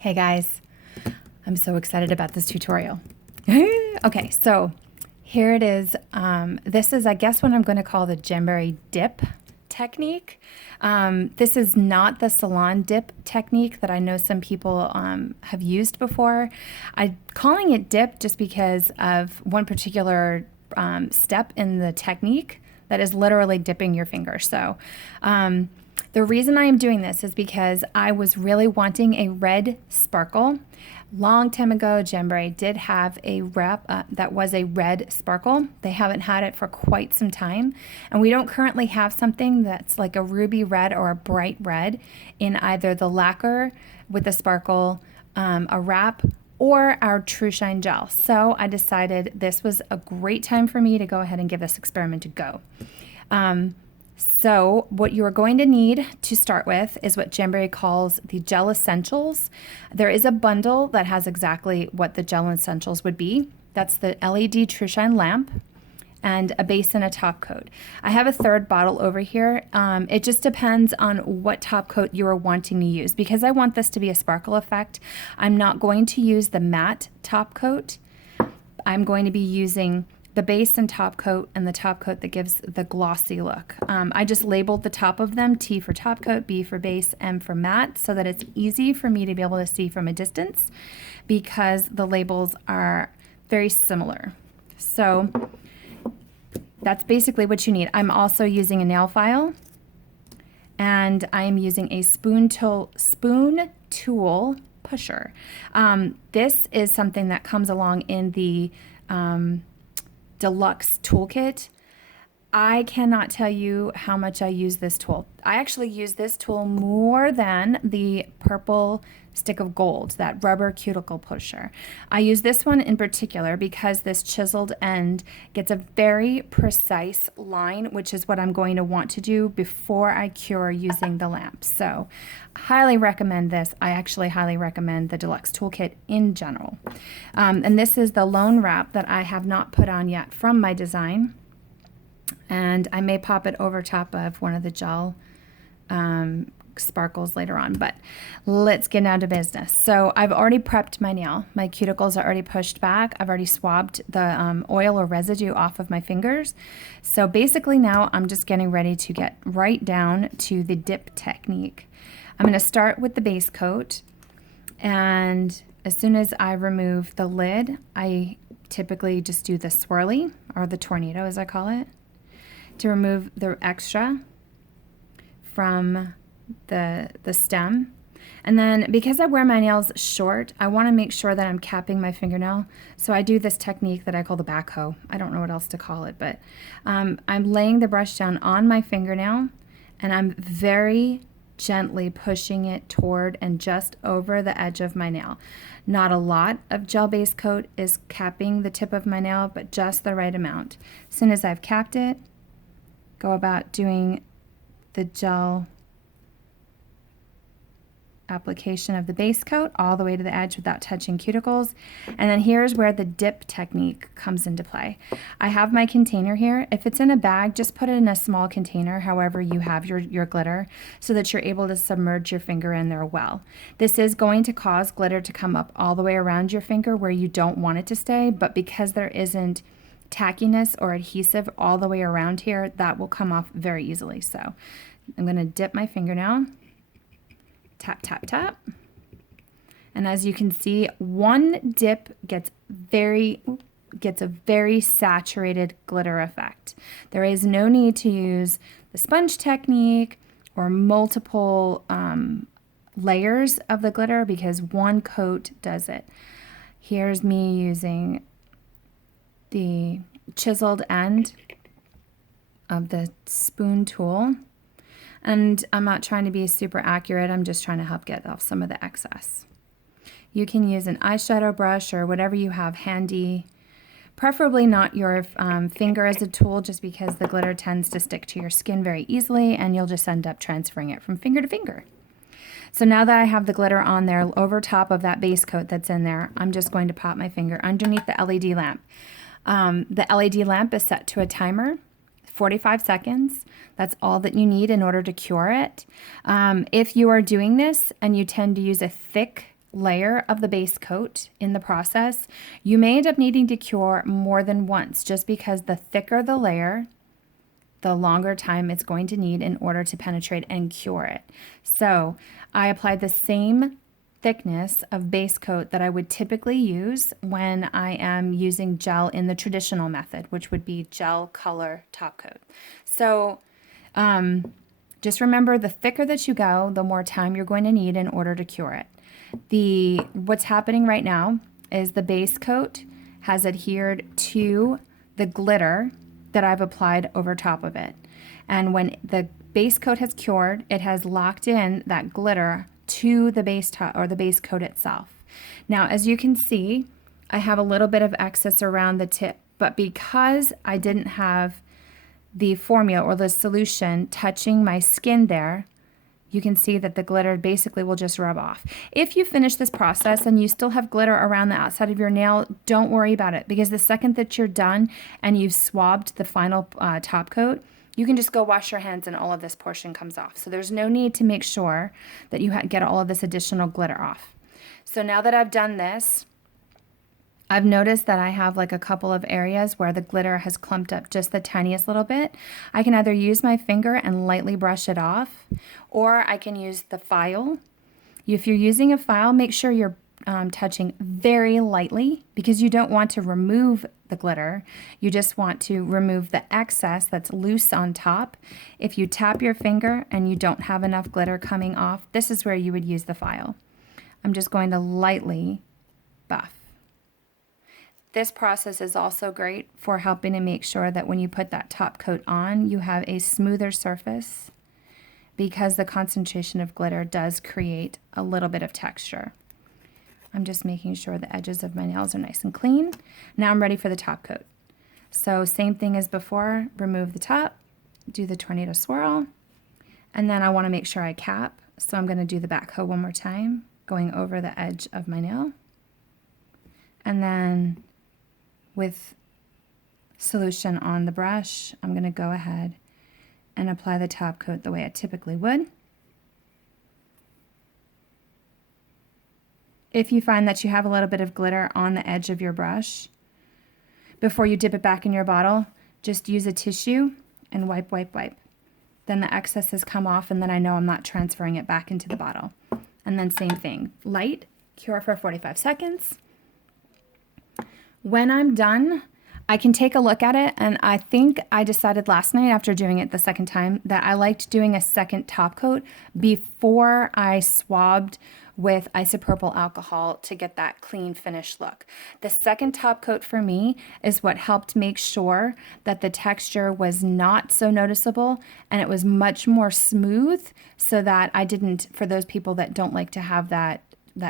Hey guys, I'm so excited about this tutorial. Okay, so here it is. This is, I guess, what I'm going to call the Jamberry dip technique. This is not the salon dip technique that I know some people have used before. I'm calling it dip just because of one particular step in the technique that is literally dipping your finger. So the reason I am doing this is because I was really wanting a red sparkle. Long time ago, Jamberry did have a wrap that was a red sparkle. They haven't had it for quite some time. And we don't currently have something that's like a ruby red or a bright red in either the lacquer with the sparkle, a wrap, or our TruShine gel. So I decided this was a great time for me to go ahead and give this experiment a go. So what you're going to need to start with is what Jamberry calls the Gel Essentials. There is a bundle that has exactly what the Gel Essentials would be. That's the LED TruShine lamp and a base and a top coat. I have a third bottle over here. It just depends on what top coat you are wanting to use. Because I want this to be a sparkle effect, I'm not going to use the matte top coat. I'm going to be using the base and top coat, and the top coat that gives the glossy look. I just labeled the top of them, T for top coat, B for base, M for matte, so that it's easy for me to be able to see from a distance because the labels are very similar. So that's basically what you need. I'm also using a nail file, and I'm using a spoon tool pusher. This is something that comes along in the Deluxe toolkit. I cannot tell you how much I use this tool. I actually use this tool more than the purple stick of gold, that rubber cuticle pusher. I use this one in particular because this chiseled end gets a very precise line, which is what I'm going to want to do before I cure using the lamp. So highly recommend this. I actually highly recommend the Deluxe Toolkit in general. And this is the lone wrap that I have not put on yet from my design. And I may pop it over top of one of the gel sparkles later on, but let's get down to business. So I've already prepped my nail. My cuticles are already pushed back. I've already swabbed the oil or residue off of my fingers. So basically now I'm just getting ready to get right down to the dip technique. I'm going to start with the base coat, and as soon as I remove the lid, I typically just do the swirly, or the tornado as I call it, to remove the extra from the stem. And then because I wear my nails short, I want to make sure that I'm capping my fingernail. So I do this technique that I call the backhoe. I don't know what else to call it, but I'm laying the brush down on my fingernail, and I'm very gently pushing it toward and just over the edge of my nail. Not a lot of gel base coat is capping the tip of my nail, but just the right amount. As soon as I've capped it, go about doing the gel application of the base coat all the way to the edge without touching cuticles. And then here's where the dip technique comes into play. I have my container here. If it's in a bag, just put it in a small container, however you have your glitter, so that you're able to submerge your finger in there well. This is going to cause glitter to come up all the way around your finger where you don't want it to stay, but because there isn't tackiness or adhesive all the way around here, that will come off very easily. So I'm going to dip my fingernail, tap, tap, tap. And as you can see, one dip gets a very saturated glitter effect. There is no need to use the sponge technique or multiple layers of the glitter because one coat does it. Here's me using the chiseled end of the spoon tool. And I'm not trying to be super accurate. I'm just trying to help get off some of the excess. You can use an eyeshadow brush or whatever you have handy. Preferably not your finger as a tool, just because the glitter tends to stick to your skin very easily and you'll just end up transferring it from finger to finger. So now that I have the glitter on there over top of that base coat that's in there, I'm just going to pop my finger underneath the LED lamp. The LED lamp is set to a timer, 45 seconds. That's all that you need in order to cure it. If you are doing this and you tend to use a thick layer of the base coat in the process, you may end up needing to cure more than once, just because the thicker the layer, the longer time it's going to need in order to penetrate and cure it. So I applied the same thickness of base coat that I would typically use when I am using gel in the traditional method, which would be gel color top coat. So just remember, the thicker that you go, the more time you're going to need in order to cure it. What's happening right now is the base coat has adhered to the glitter that I've applied over top of it. And when the base coat has cured, it has locked in that glitter to the base coat itself. Now, as you can see, I have a little bit of excess around the tip, but because I didn't have the formula or the solution touching my skin there, you can see that the glitter basically will just rub off. If you finish this process and you still have glitter around the outside of your nail, don't worry about it, because the second that you're done and you've swabbed the final top coat, you can just go wash your hands and all of this portion comes off. So there's no need to make sure that you get all of this additional glitter off. So now that I've done this, I've noticed that I have like a couple of areas where the glitter has clumped up just the tiniest little bit. I can either use my finger and lightly brush it off, or I can use the file. If you're using a file, make sure you're touching very lightly, because you don't want to remove the glitter. You just want to remove the excess that's loose on top. If you tap your finger and you don't have enough glitter coming off, this is where you would use the file. I'm just going to lightly buff. This process is also great for helping to make sure that when you put that top coat on, you have a smoother surface, because the concentration of glitter does create a little bit of texture. I'm just making sure the edges of my nails are nice and clean. Now I'm ready for the top coat. So same thing as before, remove the top, do the tornado swirl, and then I want to make sure I cap. So I'm going to do the backhoe one more time, going over the edge of my nail. And then with solution on the brush, I'm going to go ahead and apply the top coat the way I typically would. If you find that you have a little bit of glitter on the edge of your brush, before you dip it back in your bottle, just use a tissue and wipe, wipe, wipe. Then the excess has come off, and then I know I'm not transferring it back into the bottle. And then same thing, light, cure for 45 seconds. When I'm done, I can take a look at it, and I think I decided last night after doing it the second time that I liked doing a second top coat before I swabbed with isopropyl alcohol to get that clean finished look. The second top coat for me is what helped make sure that the texture was not so noticeable and it was much more smooth, so that I didn't, for those people that don't like to have that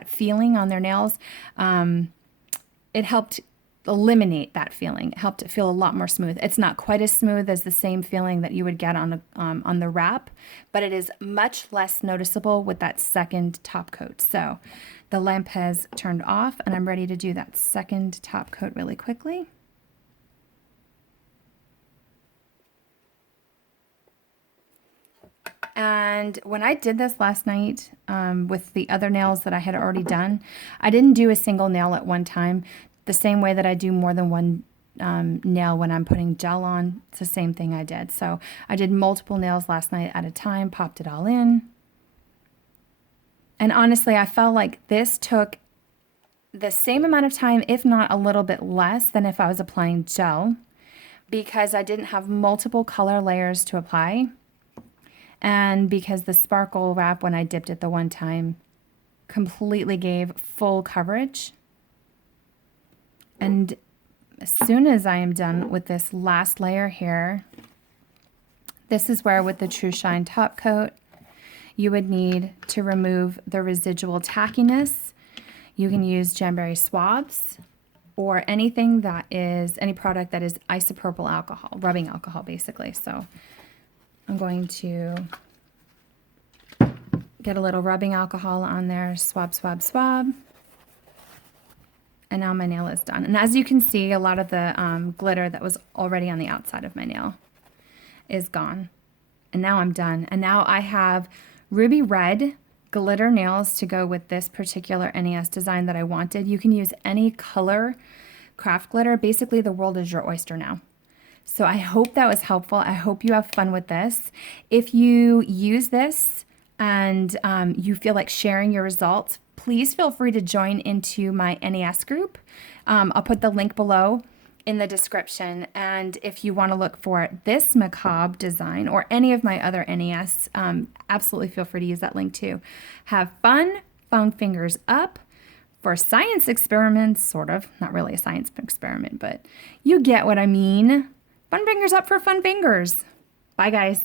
feeling on their nails, it helped eliminate that feeling. It helped it feel a lot more smooth. It's not quite as smooth as the same feeling that you would get on the wrap, but it is much less noticeable with that second top coat. So the lamp has turned off, and I'm ready to do that second top coat really quickly. And when I did this last night with the other nails that I had already done, I didn't do a single nail at one time. The same way that I do more than one nail when I'm putting gel on, it's the same thing I did. So I did multiple nails last night at a time, popped it all in. And honestly, I felt like this took the same amount of time, if not a little bit less, than if I was applying gel, because I didn't have multiple color layers to apply. And because the sparkle wrap, when I dipped it the one time, completely gave full coverage. And as soon as I am done with this last layer here, this is where with the TruShine top coat, you would need to remove the residual tackiness. You can use Jamberry swabs or anything that is, any product that is isopropyl alcohol, rubbing alcohol basically. So I'm going to get a little rubbing alcohol on there, swab, swab, swab. And now my nail is done. And as you can see, a lot of the glitter that was already on the outside of my nail is gone. And now I'm done. And now I have ruby red glitter nails to go with this particular NAS design that I wanted. You can use any color craft glitter. Basically, the world is your oyster now. So I hope that was helpful. I hope you have fun with this. If you use this and you feel like sharing your results, please feel free to join into my NAS group. I'll put the link below in the description. And if you want to look for this macabre design or any of my other NAS, absolutely feel free to use that link too. Have fun, found fingers up for science experiments, sort of. Not really a science experiment, but you get what I mean. Fun fingers up for fun fingers. Bye, guys.